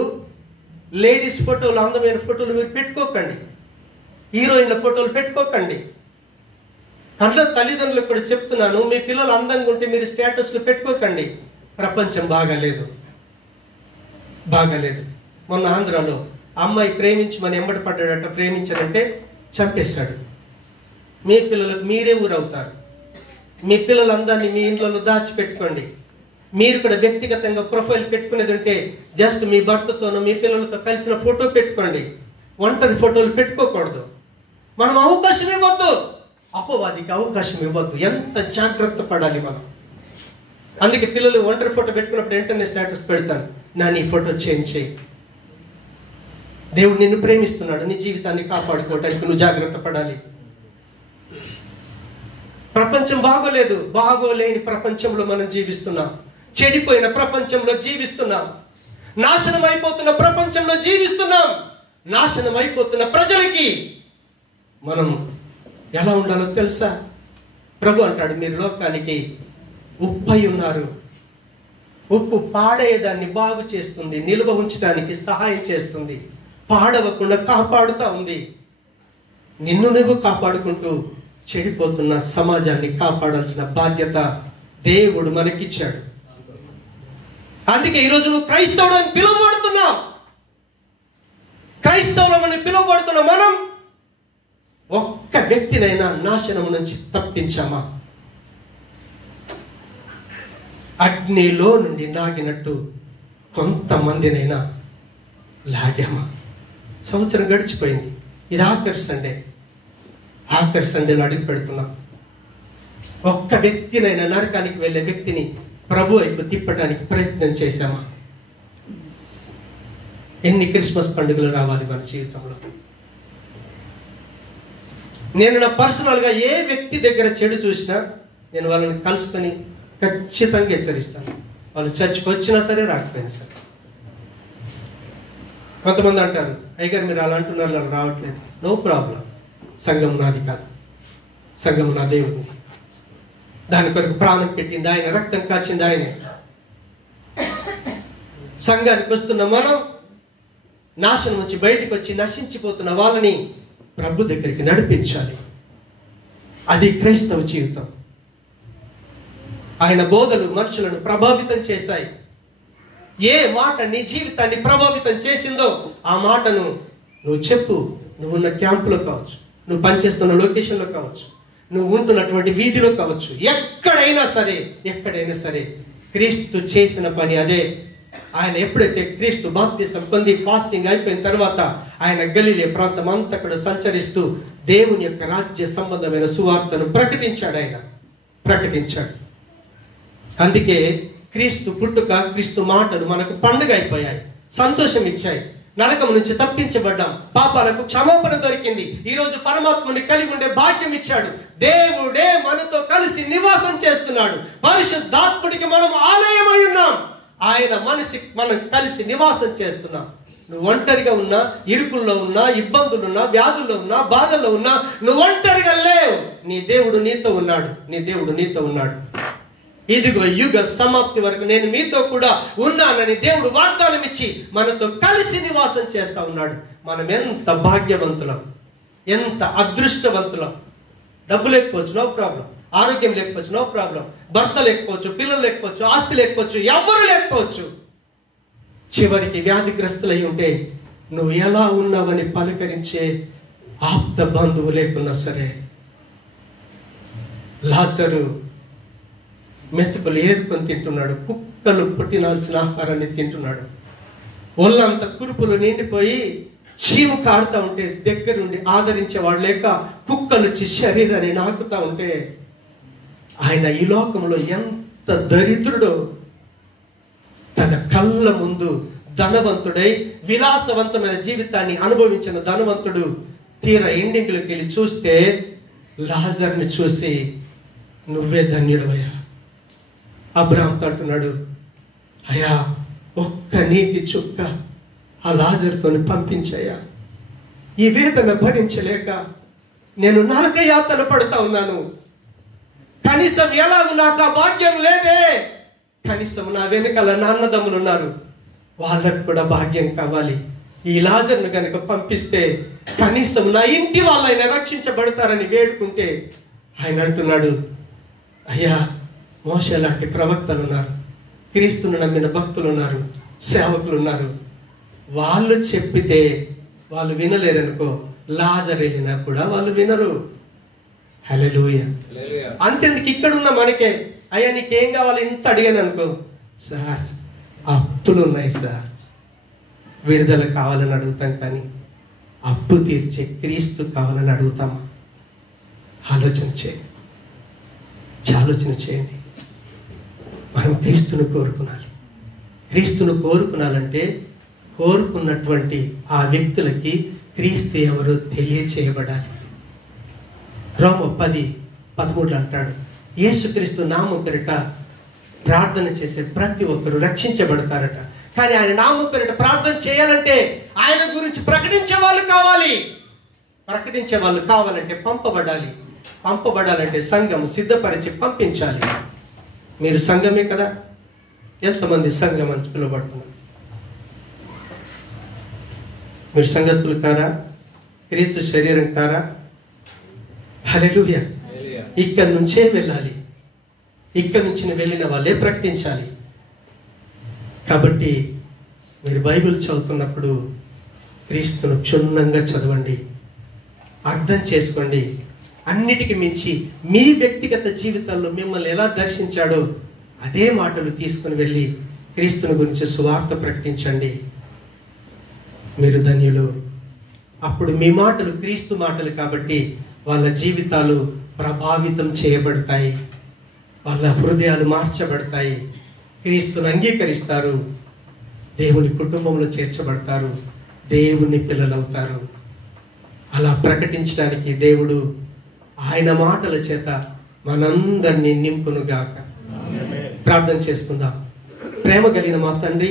లేడీస్ ఫోటోలు, అందమైన ఫోటోలు మీరు పెట్టుకోకండి. హీరోయిన్ల ఫోటోలు పెట్టుకోకండి. అట్లా తల్లిదండ్రులకు కూడా చెప్తున్నాను, మీ పిల్లలు అందంగా ఉంటే మీరు స్టేటస్లు పెట్టుకోకండి. ప్రపంచం బాగాలేదు. మొన్న ఆంధ్రాలో అమ్మాయి ప్రేమించమని ఎంబడి పడ్డాడట. ప్రేమించాలంటే చంపేశాడు. మీ పిల్లలకు మీరే ఊరవుతారు. మీ పిల్లలందరినీ మీ ఇంట్లో దాచిపెట్టుకోండి. మీరు కూడా వ్యక్తిగతంగా ప్రొఫైల్ పెట్టుకునేది ఉంటే జస్ట్ మీ భర్తతోనో మీ పిల్లలతో కలిసిన ఫోటో పెట్టుకోండి. ఒంటరి ఫోటోలు పెట్టుకోకూడదు. మనం అవకాశం ఇవ్వద్దు, అపవాదికి అవకాశం ఇవ్వద్దు. ఎంత జాగ్రత్త పడాలి మనం. అందుకే పిల్లలు ఒంటరి ఫోటో పెట్టుకున్నప్పుడు వెంటనే స్టేటస్ పెడతాను, నా నీ ఫోటో చేంజ్ చేయి. దేవుడు నిన్ను ప్రేమిస్తున్నాడు. నీ జీవితాన్ని కాపాడుకోవటానికి నువ్వు జాగ్రత్త పడాలి. ప్రపంచం బాగోలేదు. బాగోలేని ప్రపంచంలో మనం జీవిస్తున్నాం. చెడిపోయిన ప్రపంచంలో జీవిస్తున్నాం. నాశనం అయిపోతున్న ప్రపంచంలో జీవిస్తున్నాం. నాశనం అయిపోతున్న ప్రజలకి మనం ఎలా ఉండాలో తెలుసా? ప్రభు అంటాడు, మీరు లోకానికి ఉప్పై ఉన్నారు. ఉప్పు పాడేదాన్ని బాగు చేస్తుంది, నిల్వ ఉంచడానికి సహాయం చేస్తుంది, పాడవకుండా కాపాడుతా ఉంది. నిన్ను నువ్వు కాపాడుకుంటూ చెడిపోతున్న సమాజాన్ని కాపాడాల్సిన బాధ్యత దేవుడు మనకిచ్చాడు. అందుకే ఈరోజు నువ్వు క్రైస్తవుడు అని పిలువబడుతున్నావు. క్రైస్తవులమని పిలువబడుతున్న మనం ఒక్క వ్యక్తినైనా నాశనం నుంచి తప్పించామా? అగ్నిలో నుండి లాగినట్టు కొంతమందినైనా లాగామా? సంవత్సరం గడిచిపోయింది. ఇది ఆఖరి సండేలో అడుగు పెడుతున్నాం. ఒక్క వ్యక్తినైనా, నరకానికి వెళ్ళే వ్యక్తిని ప్రభు వైపు తిప్పడానికి ప్రయత్నం చేశామా? ఎన్ని క్రిస్మస్ పండుగలు రావాలి మన జీవితంలో? నేను నా పర్సనల్గా ఏ వ్యక్తి దగ్గర చెడు చూసినా నేను వాళ్ళని కలుసుకొని ఖచ్చితంగా హెచ్చరిస్తాను. వాళ్ళు చర్చికి వచ్చినా సరే, రాకపోయినా సరే. కొంతమంది అంటారు, అయ్యగారు మీరు అలా అంటున్నారు, అలా రావట్లేదు. No problem. సంఘం నాది కాదు, సంఘం నా దేవుడిది. దాని కొరకు ప్రాణం పెట్టింది ఆయన, రక్తం కాచింది ఆయనే. సంఘానికి వస్తున్న మనం నాశనం నుంచి బయటకు వచ్చి నశించిపోతున్న వాళ్ళని ప్రభు దగ్గరికి నడిపించాలి. అది క్రైస్తవ జీవితం. ఆయన బోధలు మనుషులను ప్రభావితం చేశాయి. ఏ మాట నీ జీవితాన్ని ప్రభావితం చేసిందో ఆ మాటను నువ్వు చెప్పు. నువ్వు ఉన్న క్యాంపులో కావచ్చు, నువ్వు పనిచేస్తున్న లొకేషన్లో కావచ్చు, నువ్వు ఉంటున్నటువంటి వీధిలో కావచ్చు, ఎక్కడైనా సరే క్రీస్తు చేసిన పని అదే. ఆయన ఎప్పుడైతే క్రీస్తు బాప్తిసం పొంది ఫాస్టింగ్ అయిపోయిన తర్వాత ఆయన గలిలే ప్రాంతం అంతా కూడా సంచరిస్తూ దేవుని యొక్క రాజ్య సంబంధమైన సువార్తను ప్రకటించాడు. అందుకే క్రీస్తు పుట్టుక, క్రీస్తు మాటలు మనకు పండుగ అయిపోయాయి, సంతోషం ఇచ్చాయి. నరకం నుంచి తప్పించబడ్డాం, పాపాలకు క్షమాపణ దొరికింది. ఈ రోజు పరమాత్ముని కలిగి ఉండే భాగ్యం ఇచ్చాడు. దేవుడే మనతో కలిసి నివాసం చేస్తున్నాడు. పరిశుద్ధాత్ముడికి మనం ఆలయమై ఉన్నాం. ఆయన మనం కలిసి నివాసం చేస్తున్నాం. నువ్వు ఒంటరిగా ఉన్నా, ఇరుకుల్లో ఉన్నా, ఇబ్బందులున్నా, వ్యాధుల్లో ఉన్నా, బాధల్లో ఉన్నా, నువ్వు ఒంటరిగా లేవు. నీ దేవుడు నీతో ఉన్నాడు. ఇదిగో యుగ సమాప్తి వరకు నేను మీతో కూడా ఉన్నానని దేవుడు వాగ్దానం ఇచ్చి మనతో కలిసి నివాసం చేస్తా ఉన్నాడు. మనం ఎంత భాగ్యవంతులం, ఎంత అదృష్టవంతులం. డబ్బు లేకపోవచ్చు, నో ప్రాబ్లం. ఆరోగ్యం లేకపోవచ్చు, నో ప్రాబ్లం. భర్త లేకపోవచ్చు, పిల్లలు లేకపోవచ్చు, ఆస్తి లేకపోవచ్చు, ఎవరు లేకపోవచ్చు. చివరికి వ్యాధిగ్రస్తులై ఉంటే నువ్వు ఎలా ఉన్నావని పలకరించే ఆప్త బంధువు లేకున్నా సరే, లాజరు మెతుకులు ఏరుకొని తింటున్నాడు, కుక్కలు పుట్టినాల్సిన ఆహారాన్ని తింటున్నాడు. ఒళ్ళంతా కురుపులు నిండిపోయి చీము కారుతా ఉంటే దగ్గరుండి ఆదరించేవాడు లేక కుక్కలు వచ్చి శరీరాన్ని నాకుతా ఉంటే ఆయన ఈ లోకంలో ఎంత దరిద్రుడో, తన కళ్ళ ముందు ధనవంతుడై విలాసవంతమైన జీవితాన్ని అనుభవించిన ధనవంతుడు తీరా ఎండింగ్లోకి వెళ్ళి చూస్తే లాజర్ని చూసి నువ్వే ధన్యుడవయ్యా. అబ్రాహాంతో అంటున్నాడు, అయ్యా ఒక్క నీటి చుక్క ఆ లాజరుతో పంపించయ్యా. ఈ వేదన భరించలేక నేను నరకయాతన పడుతా ఉన్నాను. కనీసం ఎలాగూ నాకు ఆ భాగ్యం లేదే. కనీసం నా వెనుకల నాన్నదమ్ములు ఉన్నారు, వాళ్ళకు కూడా భాగ్యం కావాలి. ఈ లాజర్ను కనుక పంపిస్తే కనీసం నా ఇంటి వాళ్ళైనా రక్షించబడతారని వేడుకుంటే ఆయన అంటున్నాడు, అయ్యా మోషే లాంటి ప్రవక్తలు ఉన్నారు, క్రీస్తును నమ్మిన భక్తులు ఉన్నారు, సేవకులు ఉన్నారు. వాళ్ళు చెప్పితే వాళ్ళు వినలేరనుకో, లాజర్ వెళ్ళినా కూడా వాళ్ళు వినరు. హల్లెలూయా. అంతెందుకు ఇక్కడున్న మనకే, అయ్యా నీకేం కావాలి ఇంత అడిగాను అనుకో, సార్ అప్పులు ఉన్నాయి సార్, విడుదల కావాలని అడుగుతాం, కానీ అప్పు తీర్చే క్రీస్తు కావాలని అడుగుతామా? ఆలోచన చేయండి. మనం క్రీస్తును కోరుకునాలి. క్రీస్తును కోరుకునాలంటే కోరుకున్నటువంటి ఆ వ్యక్తులకి క్రీస్తు ఎవరో తెలియచేయబడాలి. రోమ 10:13 అంటాడు, యేసుక్రీస్తు నామం పేరిట ప్రార్థన చేసే ప్రతి ఒక్కరు రక్షించబడతారట. కానీ ఆయన నామం పేరిట ప్రార్థన చేయాలంటే ఆయన గురించి ప్రకటించే వాళ్ళు కావాలంటే పంపబడాలంటే సంఘం సిద్ధపరిచి పంపించాలి. మీరు సంఘమే కదా, ఎంతమంది సంఘం అని పిలువబడుతున్నారు? మీరు సంఘస్థులు కారా? క్రీస్తు శరీరం కారా? హల్లెలూయా. ఇక్కడి నుంచే వెళ్ళాలి. ఇక్కడి నుంచి వెళ్ళిన వాళ్ళే ప్రకటించాలి. కాబట్టి మీరు బైబిల్ చదువుతున్నప్పుడు క్రీస్తును క్షుణ్ణంగా చదవండి, అర్థం చేసుకోండి. అన్నిటికి మించి మీ వ్యక్తిగత జీవితంలో మిమ్మల్ని ఎలా దర్శించాడో అదే మాటలు తీసుకుని వెళ్ళి క్రీస్తుని గురించి సువార్త ప్రకటించండి. మీరు ధన్యులు. అప్పుడు మీ మాటలు క్రీస్తు మాటలు కాబట్టి వాళ్ళ జీవితాలు ప్రభావితం చేయబడతాయి, వాళ్ళ హృదయాలు మార్చబడతాయి, క్రీస్తును అంగీకరిస్తారు, దేవుని కుటుంబంలో చేర్చబడతారు, దేవుని పిల్లలవుతారు. అలా ప్రకటించడానికి దేవుడు ఆయన మాటల చేత మనందరినీ నింపునుగాక. ప్రార్థన చేసుకుందాం. ప్రేమ కలిగిన మా తండ్రి,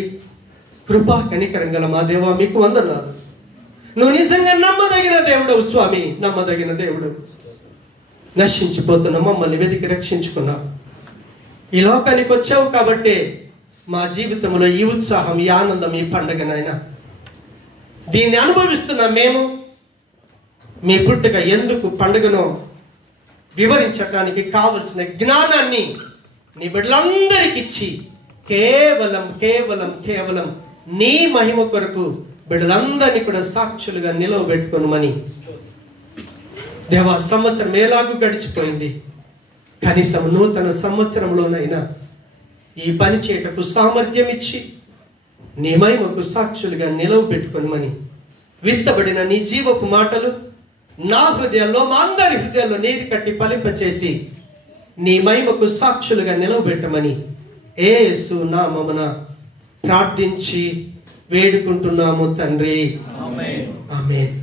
కృపా కనికరం గల మా దేవా, మీకు వందనాలు. నువ్వు నిజంగా నమ్మదగిన దేవుడవు స్వామి, నమ్మదగిన దేవుడు. నశించిపోతున్న మమ్మల్ని వెతికి రక్షించుకున్నావు. ఈ లోకానికి వచ్చావు కాబట్టి మా జీవితంలో ఈ ఉత్సాహం, ఈ ఆనందం, ఈ పండగ నాయన దీన్ని అనుభవిస్తున్నా. మేము మీ పుట్టుక ఎందుకు పండుగనో వివరించటానికి కావలసిన జ్ఞానాన్ని నీ బిడ్డలందరికీ ఇచ్చి కేవలం కేవలం కేవలం నీ మహిమ కొరకు బిడ్డలందరినీ కూడా సాక్షులుగా నిలవబెట్టుకొనుమని. దేవా, సంవత్సరం ఎలాగూ గడిచిపోయింది, కనీసం నూతన సంవత్సరంలోనైనా ఈ పని చేయటకు సామర్థ్యం ఇచ్చి నీ మహిమకు సాక్షులుగా నిలవబెట్టుకొనుమని విత్తబడిన నీ జీవపు మాటలు నా హృదయాల్లో, మా అందరి హృదయాల్లో నీరు కట్టి ఫలింపచేసి నీ మహిమకు సాక్షులుగా నిలవబెట్టమని యేసు నామమున ప్రార్థించి వేడుకుంటున్నాము తండ్రి. ఆమేన్.